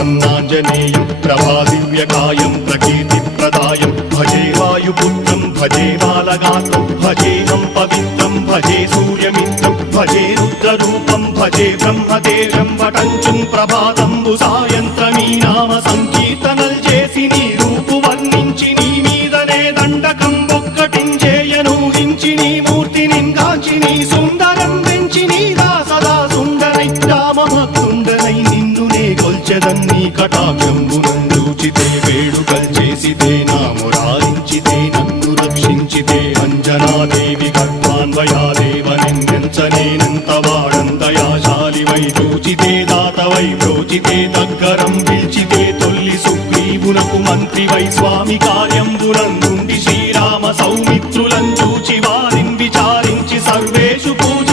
प्रसन्नाञ्जनेयं प्रभादिव्यकायं प्रकीर्तिप्रदायं भजे वायुपुत्रं भजे बालगात्रं भजेऽहं पवित्रं भजे सूर्यमित्रं भजे रुद्ररूपं भजे ब्रह्मदेवं वटञ्चुं प्रभाతంబు సాయంత్రమీ నామ సంకీర్తనల్ చేసి నీ రూపు వర్ణించి నీ మీదనే దండకం ఒక్కటించేయను హించి నీ మూర్తిని గాంచి నీ సుందరం వెంచి నీ దాసదా సుందరై రామభక్తుండనై నిన్నునే కొల్చెదన్ని కటాక్షంబునందూచితే వేడుకల్ చేసితే నా మురారించితే నన్ను రక్షించితే అంజనాదేవి కర్మాన్వయాదేవనెంచనేనంత వాడంతయాశాలివై చూచితే దాతవై ప్రోచితే దగ్గరం పిలిచితే తొల్లి సుగ్రీవునకు మంత్రివై స్వామి కార్యంబునందుండి శ్రీరామ సౌమిత్రులం చూచి వారిని విచారించి సర్వేషు పూజ